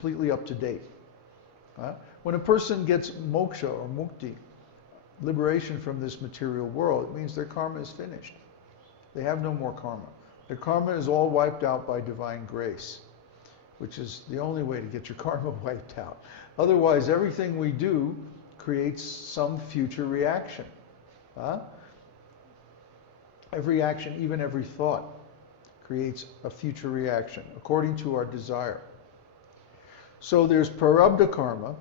completely up to date. When a person gets moksha or mukti, liberation from this material world, it means their karma is finished. They have no more karma. Their karma is all wiped out by divine grace, which is the only way to get your karma wiped out. Otherwise, everything we do creates some future reaction. Every action, even every thought, creates a future reaction according to our desire. So there's prarabdha karma,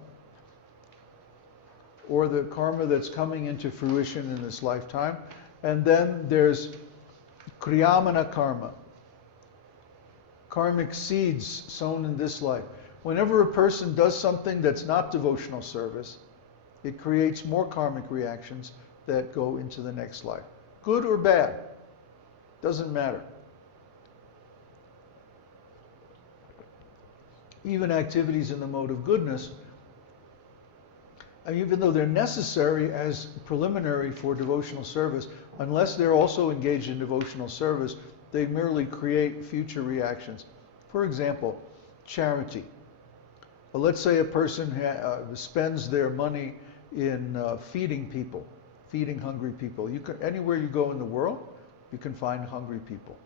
or the karma that's coming into fruition in this lifetime, and then there's kriyamana karma, karmic seeds sown in this life. Whenever a person does something that's not devotional service, it creates more karmic reactions that go into the next life. Good or bad, doesn't matter. Even activities in the mode of goodness, even though they're necessary as preliminary for devotional service, unless they're also engaged in devotional service, they merely create future reactions. For example, charity. Well, let's say a person spends their money in feeding people, feeding hungry people. Anywhere you go in the world, you can find hungry people.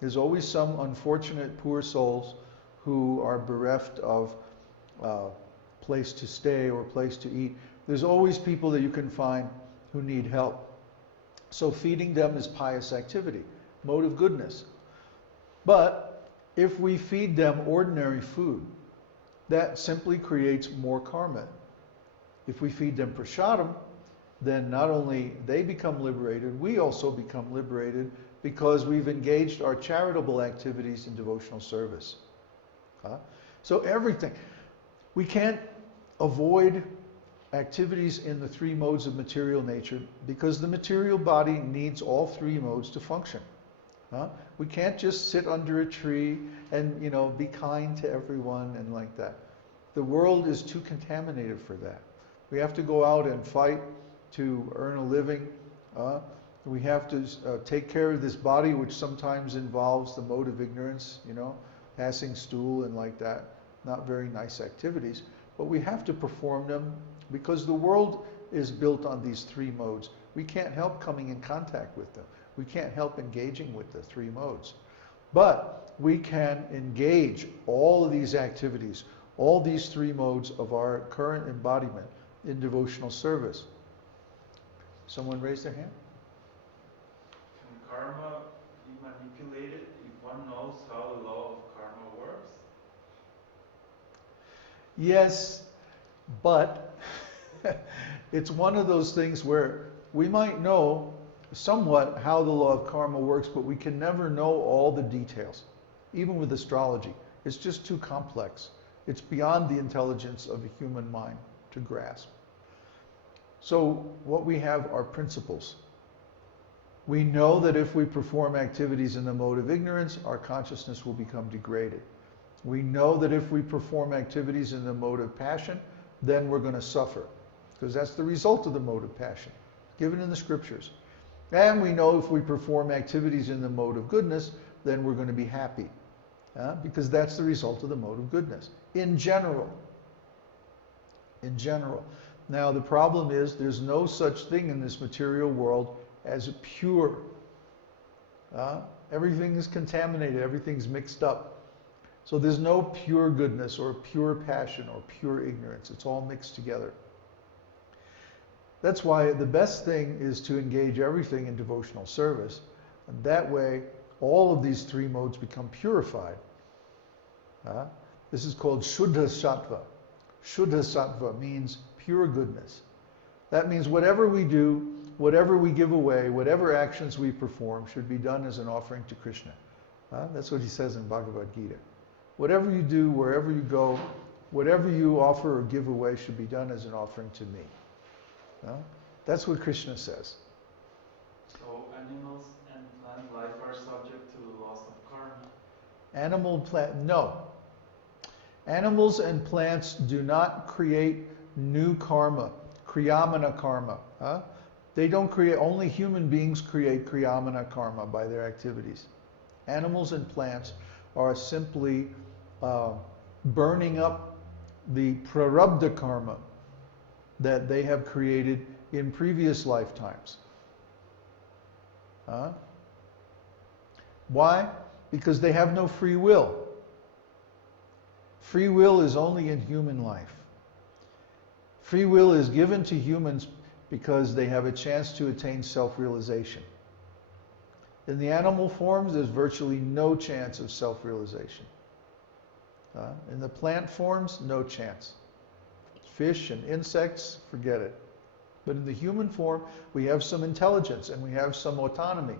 There's always some unfortunate poor souls who are bereft of place to stay or place to eat. There's always people that you can find who need help. So feeding them is pious activity, mode of goodness. But if we feed them ordinary food, that simply creates more karma. If we feed them prasadam, then not only they become liberated, we also become liberated because we've engaged our charitable activities in devotional service. So everything. We can't avoid activities in the three modes of material nature because the material body needs all three modes to function. We can't just sit under a tree and, be kind to everyone and like that. The world is too contaminated for that. We have to go out and fight to earn a living. We have to take care of this body, which sometimes involves the mode of ignorance, passing stool and like that. Not very nice activities, but we have to perform them because the world is built on these three modes. We can't help coming in contact with them. We can't help engaging with the three modes. But we can engage all of these activities, all these three modes of our current embodiment in devotional service. Someone raised their hand? Can karma be manipulated if one knows how the law of karma works? Yes, but it's one of those things where we might know somewhat how the law of karma works, but we can never know all the details. Even with astrology, it's just too complex. It's beyond the intelligence of a human mind to grasp. So what we have are principles. We know that if we perform activities in the mode of ignorance, our consciousness will become degraded. We know that if we perform activities in the mode of passion, then we're going to suffer, because that's the result of the mode of passion, given in the scriptures. And we know if we perform activities in the mode of goodness, then we're going to be happy, because that's the result of the mode of goodness, in general. In general. Now the problem is there's no such thing in this material world as pure. Everything is contaminated, everything's mixed up. So there's no pure goodness or pure passion or pure ignorance. It's all mixed together. That's why the best thing is to engage everything in devotional service. And that way, all of these three modes become purified. This is called Shuddha Sattva. Shuddha Sattva means pure goodness. That means whatever we do, whatever we give away, whatever actions we perform should be done as an offering to Krishna. That's what he says in Bhagavad Gita. Whatever you do, wherever you go, whatever you offer or give away should be done as an offering to me. That's what Krishna says. So animals and plant life are subject to the laws of karma? No. Animals and plants do not create new karma, kriyamana karma. They don't create, only human beings create kriyamana karma by their activities. Animals and plants are simply burning up the prarabdha karma that they have created in previous lifetimes. Why? Because they have no free will. Free will is only in human life. Free will is given to humans because they have a chance to attain self-realization. In the animal forms, there's virtually no chance of self-realization. In the plant forms, no chance. Fish and insects, forget it. But in the human form, we have some intelligence and we have some autonomy.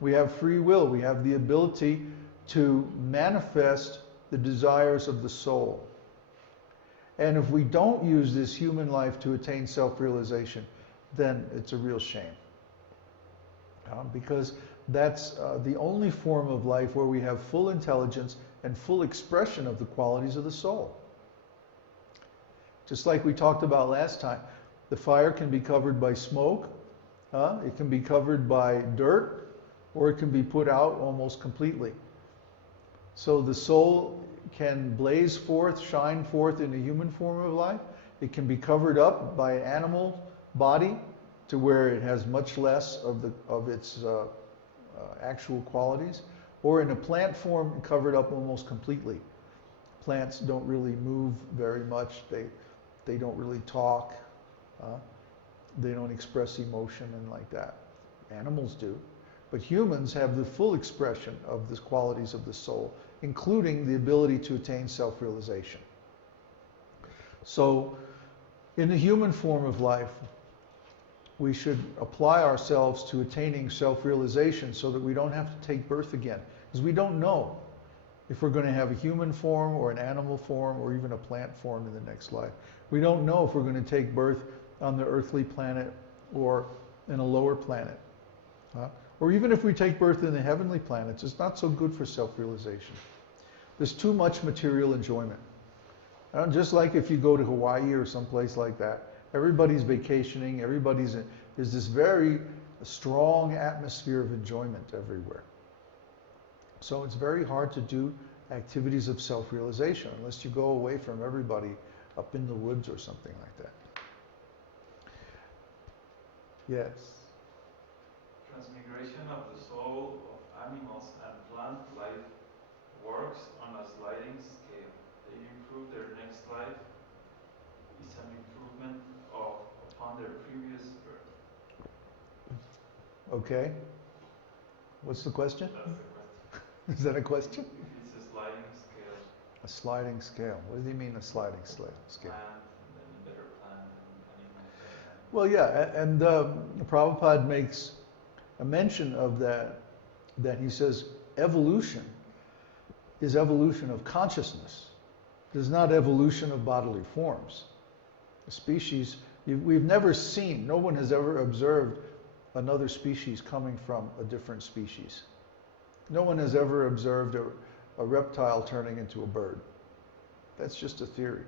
We have free will. We have the ability to manifest the desires of the soul. And if we don't use this human life to attain self-realization, then it's a real shame. Because that's the only form of life where we have full intelligence and full expression of the qualities of the soul. Just like we talked about last time, the fire can be covered by smoke, it can be covered by dirt, or it can be put out almost completely. So the soul can blaze forth, shine forth in a human form of life. It can be covered up by an animal body to where it has much less of its actual qualities, or in a plant form covered up almost completely. Plants don't really move very much. They don't really talk. They don't express emotion and like that. Animals do. But humans have the full expression of the qualities of the soul, including the ability to attain self-realization. So, in the human form of life, we should apply ourselves to attaining self-realization so that we don't have to take birth again. Because we don't know if we're going to have a human form or an animal form or even a plant form in the next life. We don't know if we're going to take birth on the earthly planet or in a lower planet. Or even if we take birth in the heavenly planets, it's not so good for self-realization. There's too much material enjoyment. Just like if you go to Hawaii or someplace like that, everybody's vacationing, there's this very strong atmosphere of enjoyment everywhere. So it's very hard to do activities of self-realization unless you go away from everybody up in the woods or something like that. Yes? Transmigration of the soul of animals and plant life works on a sliding scale. They improve their next life is an improvement upon their previous birth. Okay. What's the question? That's the question. Is that a question? It's a sliding scale. A sliding scale. What do you mean a sliding scale? Plant, and then a better plant, and animal. Well, yeah, and Prabhupada makes a mention of that he says evolution is evolution of consciousness. It is not evolution of bodily forms. A species, we've never seen, no one has ever observed another species coming from a different species. No one has ever observed a reptile turning into a bird. That's just a theory.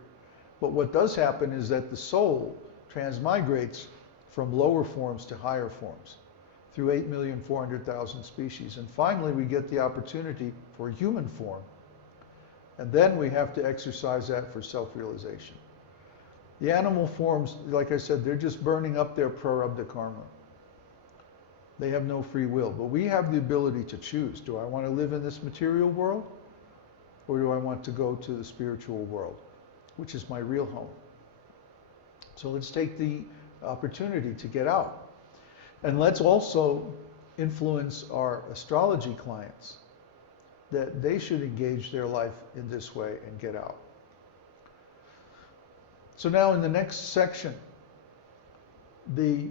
But what does happen is that the soul transmigrates from lower forms to higher forms through 8,400,000 species. And finally, we get the opportunity for a human form. And then we have to exercise that for self-realization. The animal forms, like I said, they're just burning up their prarabdha karma. They have no free will. But we have the ability to choose. Do I want to live in this material world? Or do I want to go to the spiritual world, which is my real home? So let's take the opportunity to get out. And let's also influence our astrology clients that they should engage their life in this way and get out. So now in the next section, the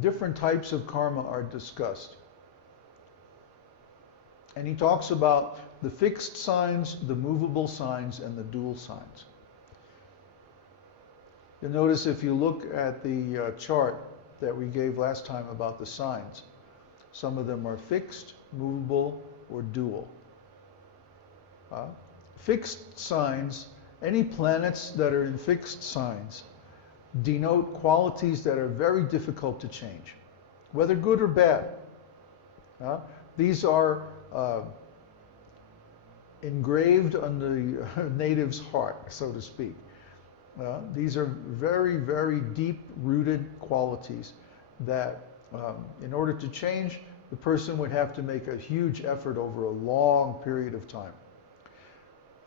different types of karma are discussed. And he talks about the fixed signs, the movable signs, and the dual signs. You'll notice if you look at the chart that we gave last time about the signs, some of them are fixed, movable, or dual. Fixed signs, any planets that are in fixed signs, denote qualities that are very difficult to change, whether good or bad. These are engraved on the native's heart, so to speak. These are very, very deep-rooted qualities that, in order to change, the person would have to make a huge effort over a long period of time.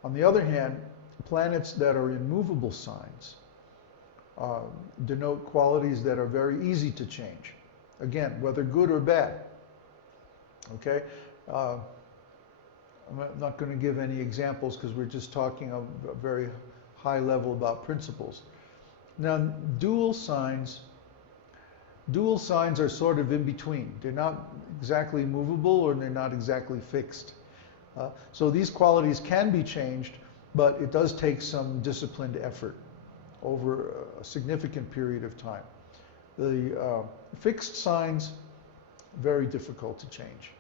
On the other hand, planets that are in movable signs denote qualities that are very easy to change. Again, whether good or bad. Okay? I'm not going to give any examples because we're just talking a very high level about principles. Now, dual signs are sort of in between. They're not exactly movable or they're not exactly fixed. So these qualities can be changed, but it does take some disciplined effort over a significant period of time. The fixed signs, very difficult to change.